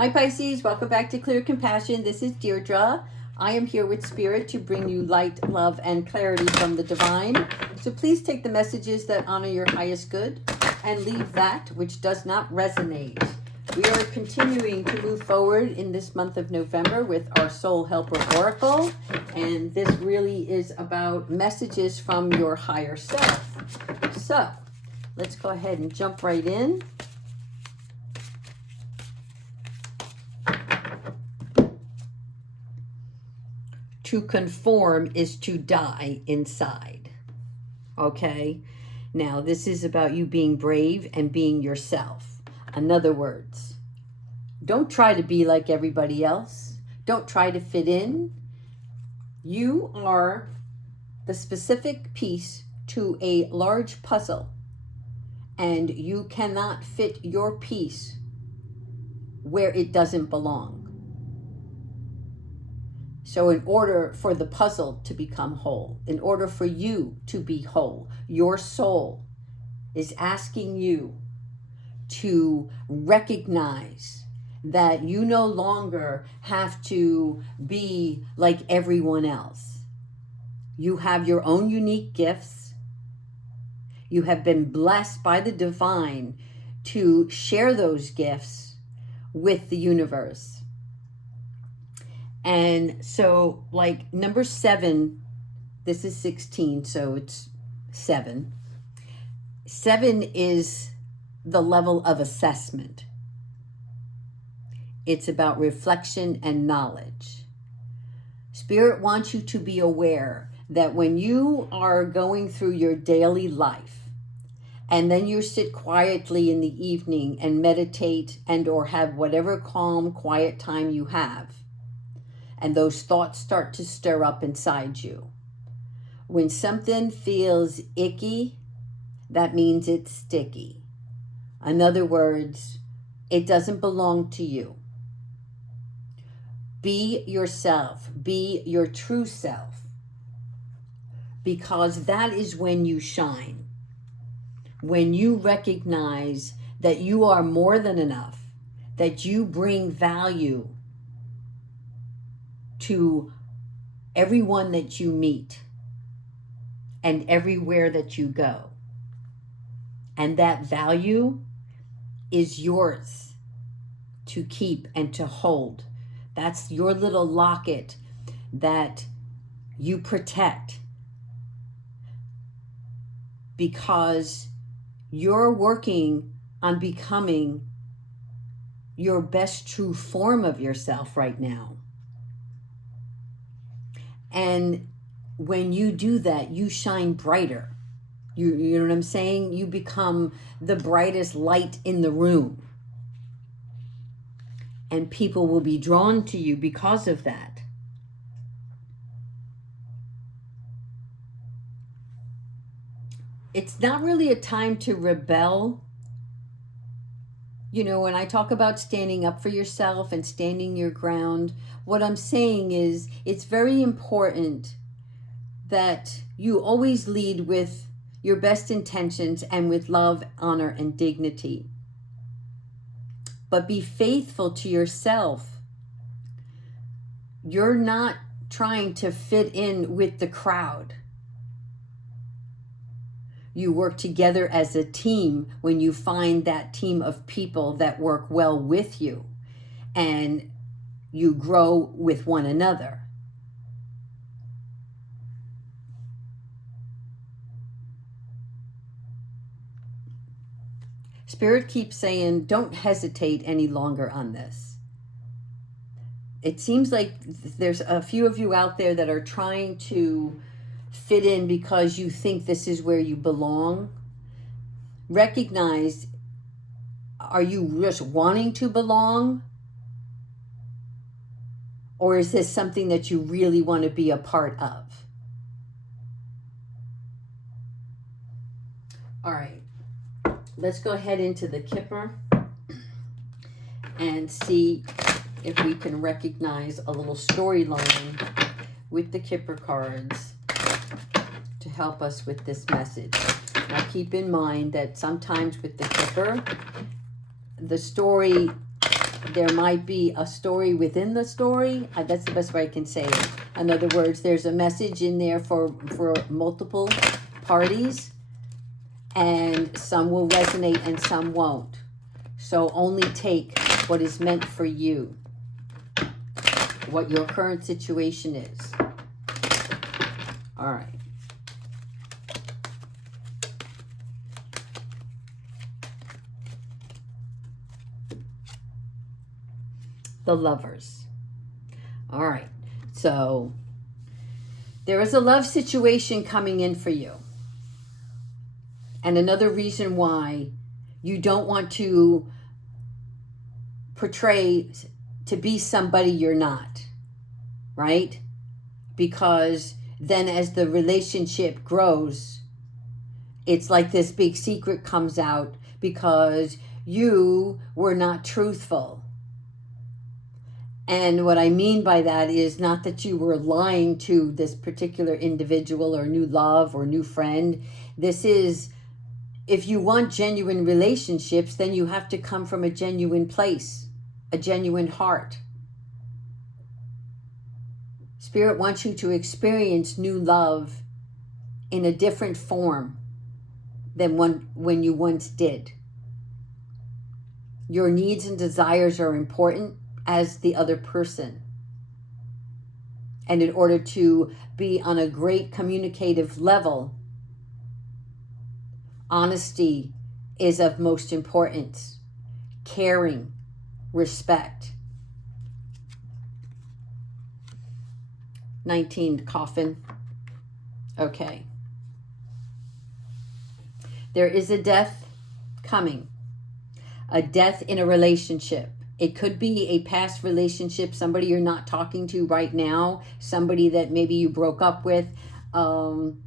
Hi Pisces, welcome back to Clear Compassion. This is Deirdre. I am here with Spirit to bring you light, love, and clarity from the divine. So please take the messages that honor your highest good and leave that which does not resonate. We are continuing to move forward in this month of November with our Soul Helper Oracle. And this really is about messages from your higher self. So let's go ahead and jump right in. To conform is to die inside. Okay? Now, this is about you being brave and being yourself. In other words, don't try to be like everybody else. Don't try to fit in. You are the specific piece to a large puzzle, and you cannot fit your piece where it doesn't belong. So in order for the puzzle to become whole, in order for you to be whole, your soul is asking you to recognize that you no longer have to be like everyone else. You have your own unique gifts. You have been blessed by the divine to share those gifts with the universe. And so, like number 7, this is 16, so it's 7. 7 is the level of assessment. It's about reflection and knowledge. Spirit wants you to be aware that when you are going through your daily life, and then you sit quietly in the evening and meditate and or have whatever calm, quiet time you have, and those thoughts start to stir up inside you. When something feels icky, that means it's sticky. In other words, it doesn't belong to you. Be yourself. Be your true self. Because that is when you shine. When you recognize that you are more than enough, that you bring value to everyone that you meet and everywhere that you go. And that value is yours to keep and to hold. That's your little locket that you protect because you're working on becoming your best true form of yourself right now. And when you do that, you shine brighter. You know what I'm saying? You become the brightest light in the room. And people will be drawn to you because of that. It's not really a time to rebel. You know, when I talk about standing up for yourself and standing your ground, what I'm saying is it's very important that you always lead with your best intentions and with love, honor, and dignity. But be faithful to yourself. You're not trying to fit in with the crowd. You work together as a team when you find that team of people that work well with you, and you grow with one another. Spirit keeps saying, don't hesitate any longer on this. It seems like there's a few of you out there that are trying to fit in because you think this is where you belong. Recognize, are you just wanting to belong? Or is this something that you really want to be a part of? All right, let's go ahead into the Kipper and see if we can recognize a little storyline with the Kipper cards to help us with this message. Now keep in mind that sometimes with the Kipper, the story there might be a story within the story. That's the best way I can say it. In other words, there's a message in there for multiple parties, and some will resonate and some won't. So only take what is meant for you, what your current situation is. All right. The Lovers. All right. So there is a love situation coming in for you. And another reason why you don't want to portray to be somebody you're not, right? Because then as the relationship grows, it's like this big secret comes out because you were not truthful. And what I mean by that is not that you were lying to this particular individual or new love or new friend. This is, if you want genuine relationships, then you have to come from a genuine place, a genuine heart. Spirit wants you to experience new love in a different form than when you once did. Your needs and desires are important as the other person. And in order to be on a great communicative level, honesty is of most importance. Caring, respect. 19, coffin. Okay. There is a death coming. A death in a relationship. It could be a past relationship, somebody you're not talking to right now, somebody that maybe you broke up with. You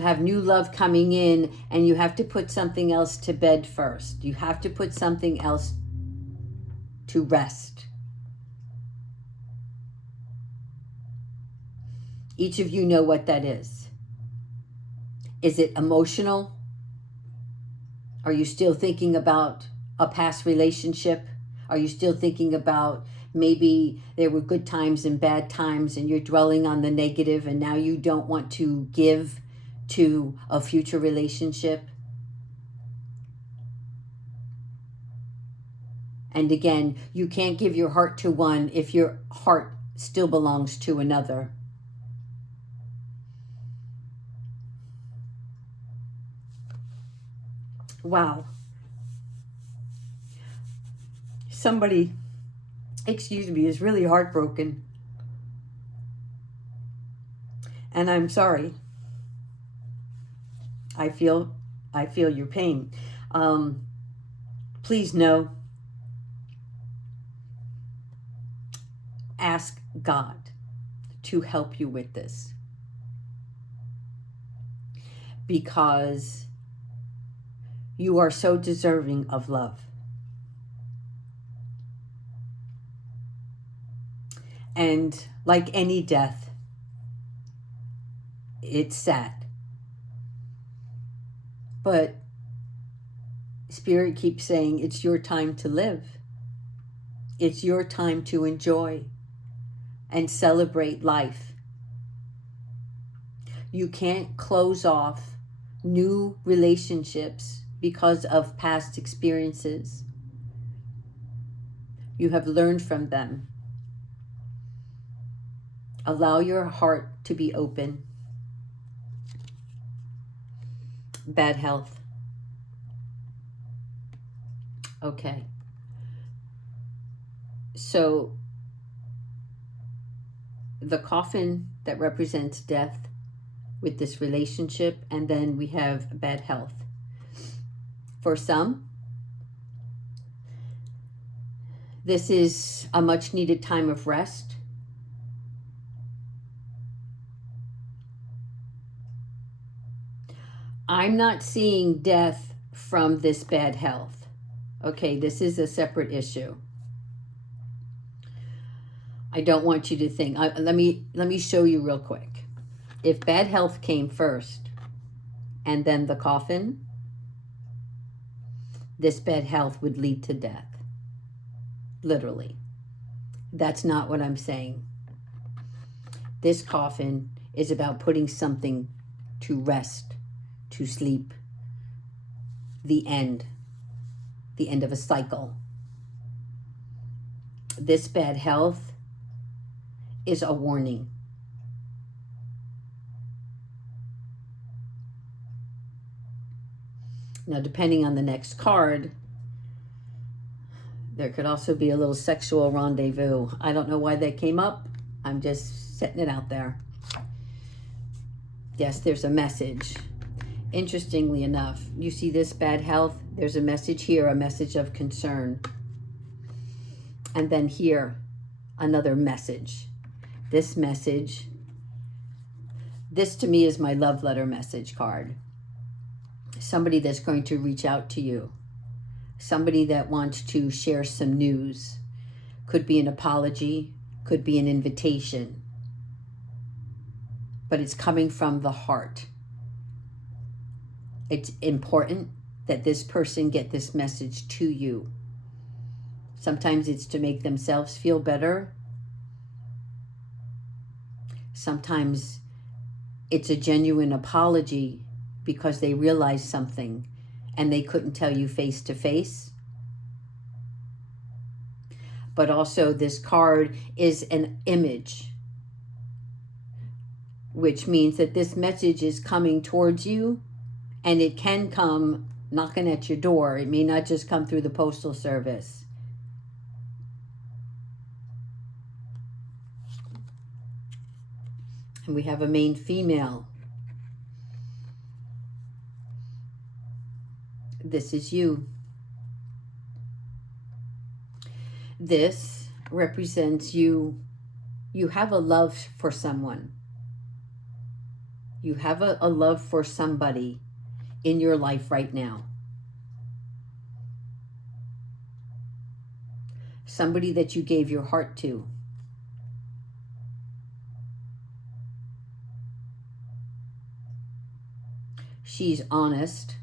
have new love coming in, and you have to put something else to bed first. You have to put something else to rest. Each of you know what that is. Is it emotional? Are you still thinking about a past relationship? Are you still thinking about maybe there were good times and bad times and you're dwelling on the negative and now you don't want to give to a future relationship? And again, you can't give your heart to one if your heart still belongs to another. Wow. Somebody, excuse me, is really heartbroken. And I'm sorry. I feel your pain. Please know, ask God to help you with this. Because you are so deserving of love. And like any death, it's sad. But Spirit keeps saying it's your time to live. It's your time to enjoy and celebrate life. You can't close off new relationships because of past experiences. You have learned from them. Allow your heart to be open. Bad health. Okay. So the coffin that represents death with this relationship, and then we have bad health. For some, this is a much needed time of rest. I'm not seeing death from this bad health. Okay, this is a separate issue. I don't want you to think. Let me show you real quick. If bad health came first and then the coffin, this bad health would lead to death. Literally. That's not what I'm saying. This coffin is about putting something to rest, to sleep, the end of a cycle. This bad health is a warning. Now, depending on the next card, there could also be a little sexual rendezvous. I don't know why that came up. I'm just setting it out there. Yes, there's a message. Interestingly enough, you see this bad health, there's a message here, a message of concern. And then here, another message. This message, this to me is my love letter message card. Somebody that's going to reach out to you. Somebody that wants to share some news. Could be an apology, could be an invitation. But it's coming from the heart. It's important that this person get this message to you. Sometimes it's to make themselves feel better. Sometimes it's a genuine apology because they realized something and they couldn't tell you face to face. But also this card is an image, which means that this message is coming towards you, and it can come knocking at your door. It may not just come through the postal service. And we have a main female. This is you. This represents you. You have a love for someone. You have a love for somebody in your life right now. Somebody that you gave your heart to. She's honest.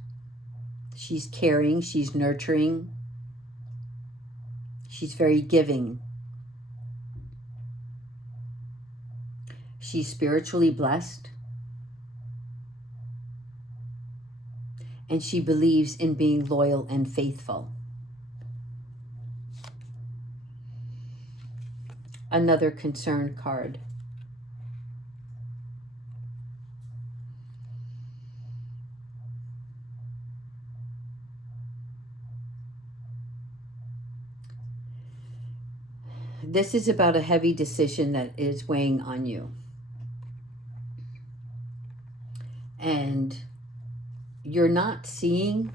She's caring. She's nurturing. She's very giving. She's spiritually blessed. And she believes in being loyal and faithful. Another concern card. This is about a heavy decision that is weighing on you. And you're not seeing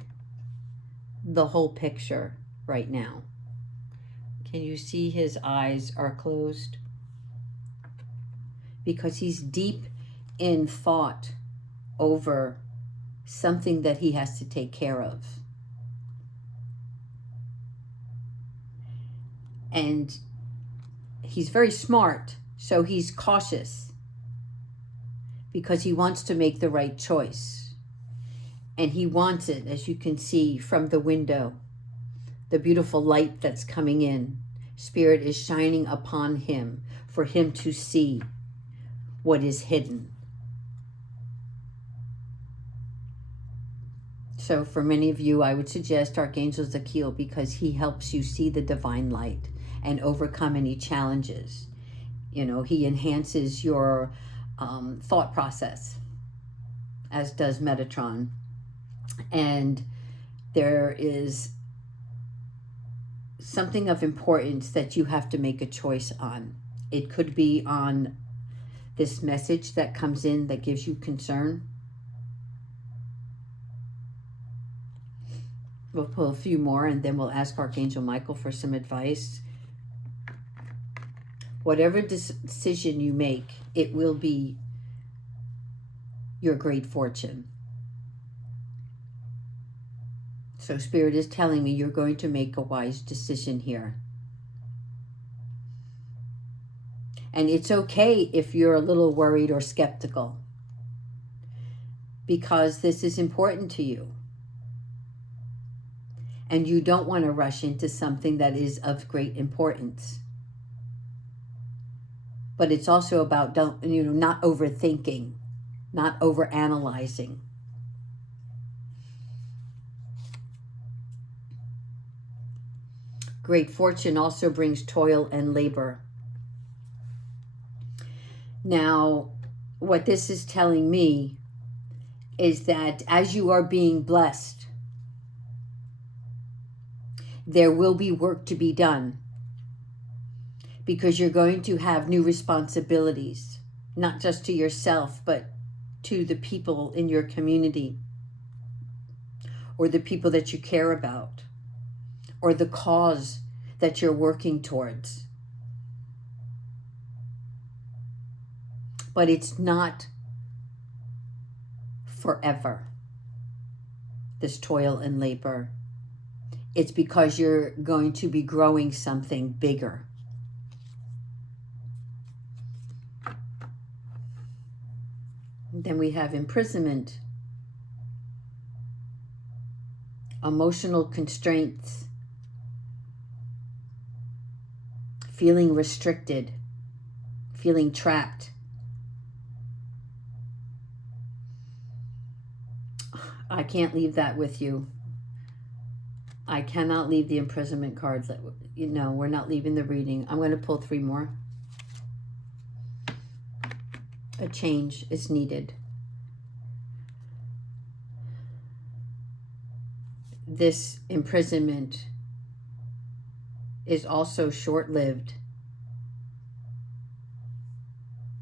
the whole picture right now. Can you see his eyes are closed? Because he's deep in thought over something that he has to take care of. And he's very smart, so he's cautious because he wants to make the right choice. And he wants it, as you can see from the window, the beautiful light that's coming in. Spirit is shining upon him for him to see what is hidden. So for many of you, I would suggest Archangel Zakiel because he helps you see the divine light and overcome any challenges. You know, he enhances your thought process, as does Metatron. And there is something of importance that you have to make a choice on. It could be on this message that comes in that gives you concern. We'll pull a few more and then we'll ask Archangel Michael for some advice. Whatever decision you make, it will be your great fortune. So Spirit is telling me you're going to make a wise decision here. And it's okay if you're a little worried or skeptical, because this is important to you. And you don't want to rush into something that is of great importance. But it's also about not overthinking, not overanalyzing. Great fortune also brings toil and labor. Now, what this is telling me is that as you are being blessed, there will be work to be done, because you're going to have new responsibilities, not just to yourself, but to the people in your community, or the people that you care about, or the cause that you're working towards. But it's not forever, this toil and labor. It's because you're going to be growing something bigger. Then we have imprisonment, emotional constraints, feeling restricted, feeling trapped. I can't leave that with you. I cannot leave the imprisonment cards. We're not leaving the reading. I'm going to pull 3 more. A change is needed. This imprisonment is also short-lived,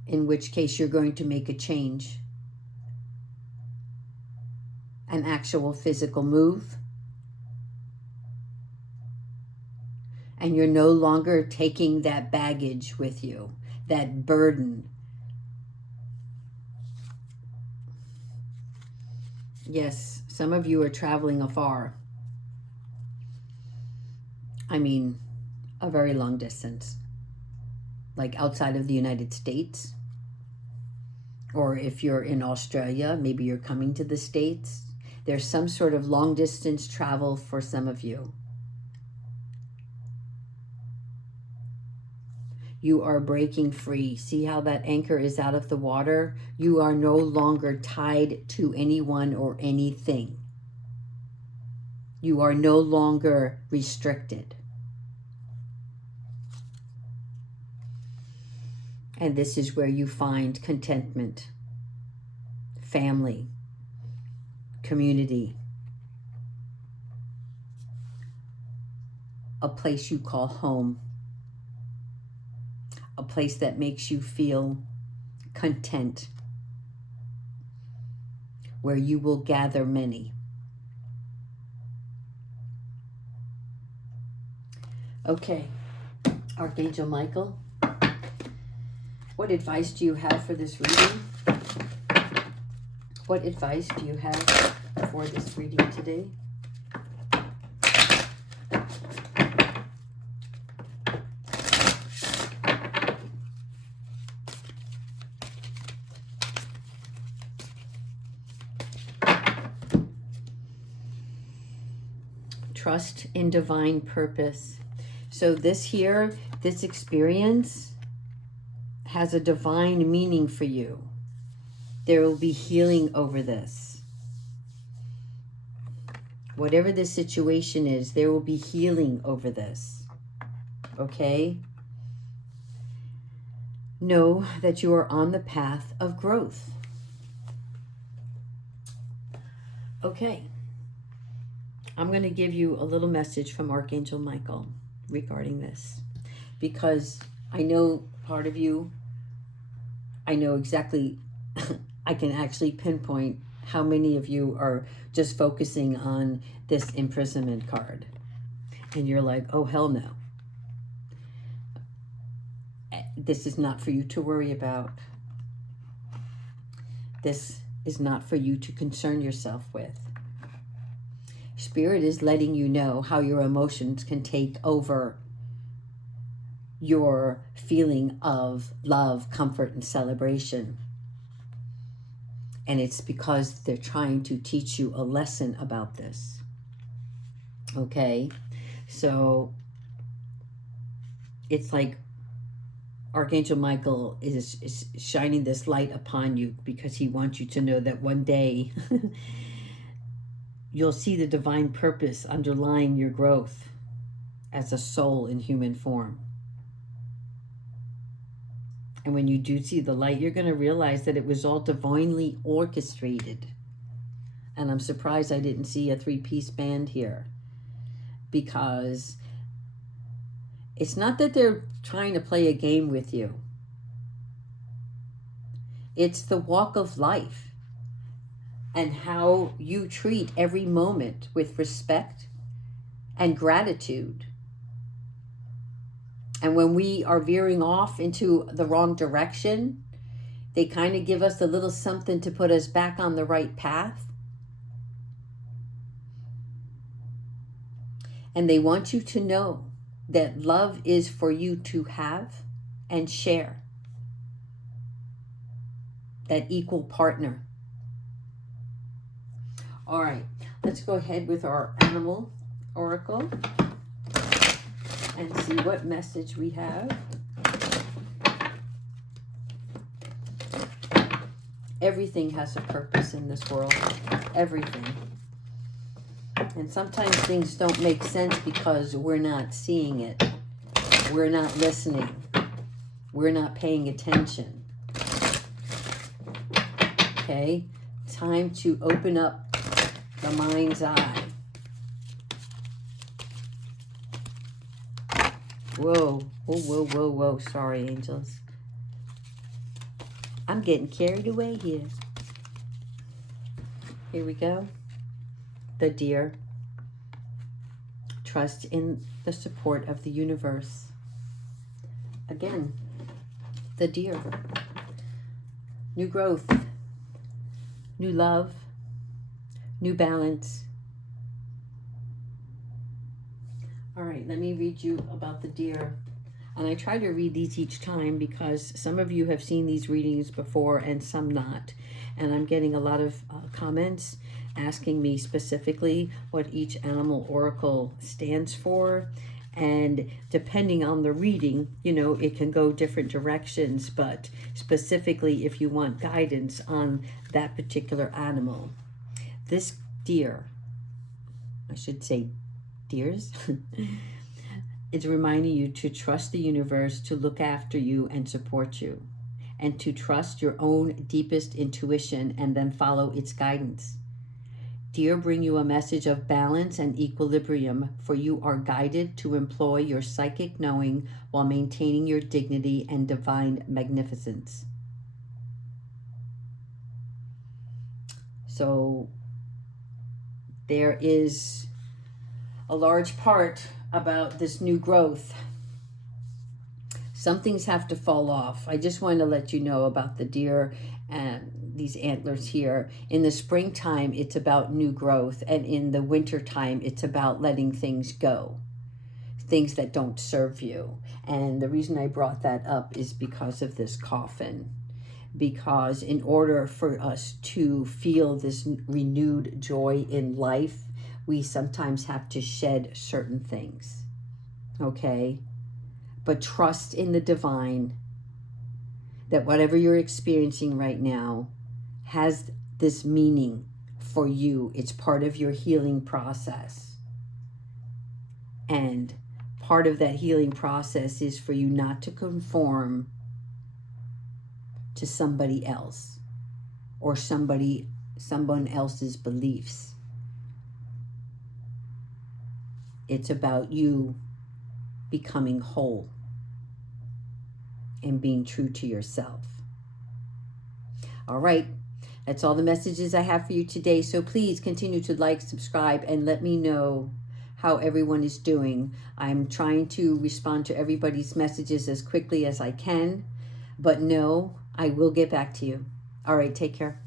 in which case you're going to make a change, an actual physical move, and you're no longer taking that baggage with you, that burden. Yes, some of you are traveling afar. I mean, a very long distance, like outside of the United States. Or if you're in Australia, maybe you're coming to the States. There's some sort of long distance travel for some of you. You are breaking free. See how that anchor is out of the water? You are no longer tied to anyone or anything. You are no longer restricted. And this is where you find contentment, family, community, a place you call home, a place that makes you feel content, where you will gather many. Okay, Archangel Michael, what advice do you have for this reading? What advice do you have for this reading today? Trust in divine purpose. So this experience has a divine meaning for you. There will be healing over this. Whatever the situation is, there will be healing over this. Okay? Know that you are on the path of growth. Okay. I'm going to give you a little message from Archangel Michael regarding this, because I know part of you, I know exactly, I can actually pinpoint how many of you are just focusing on this imprisonment card. And you're like, oh, hell no. This is not for you to worry about. This is not for you to concern yourself with. Spirit is letting you know how your emotions can take over your feeling of love, comfort, and celebration. And it's because they're trying to teach you a lesson about this. Okay, so it's like Archangel Michael is shining this light upon you because he wants you to know that one day you'll see the divine purpose underlying your growth as a soul in human form. And when you do see the light, you're going to realize that it was all divinely orchestrated. And I'm surprised I didn't see a 3-piece band here, because it's not that they're trying to play a game with you. It's the walk of life and how you treat every moment with respect and gratitude. And when we are veering off into the wrong direction, they kind of give us a little something to put us back on the right path. And they want you to know that love is for you to have and share. That equal partner. All right, let's go ahead with our animal oracle and see what message we have. Everything has a purpose in this world. Everything. And sometimes things don't make sense because we're not seeing it. We're not listening. We're not paying attention. Okay? Time to open up the mind's eye. Whoa. Whoa, whoa, whoa, whoa. Sorry, angels. I'm getting carried away here. Here we go. The deer. Trust in the support of the universe. Again, the deer. New growth. New love. New balance. All right, let me read you about the deer. And I try to read these each time because some of you have seen these readings before and some not. And I'm getting a lot of comments asking me specifically what each animal oracle stands for. And depending on the reading, you know, it can go different directions. But specifically, if you want guidance on that particular animal, this deer, I should say deers, it's reminding you to trust the universe to look after you and support you, and to trust your own deepest intuition and then follow its guidance. Deer bring you a message of balance and equilibrium, for you are guided to employ your psychic knowing while maintaining your dignity and divine magnificence. So there is a large part about this new growth. Some things have to fall off. I just want to let you know about the deer and these antlers here. In the springtime, it's about new growth. And in the wintertime, it's about letting things go. Things that don't serve you. And the reason I brought that up is because of this coffin. Because in order for us to feel this renewed joy in life, we sometimes have to shed certain things. Okay? But trust in the divine, that whatever you're experiencing right now has this meaning for you. It's part of your healing process. And part of that healing process is for you not to conform to somebody else or someone else's beliefs. It's about you becoming whole and being true to yourself. All right, that's all the messages I have for you today. So please continue to like, subscribe, and let me know how everyone is doing. I'm trying to respond to everybody's messages as quickly as I can, but no, I will get back to you. All right, take care.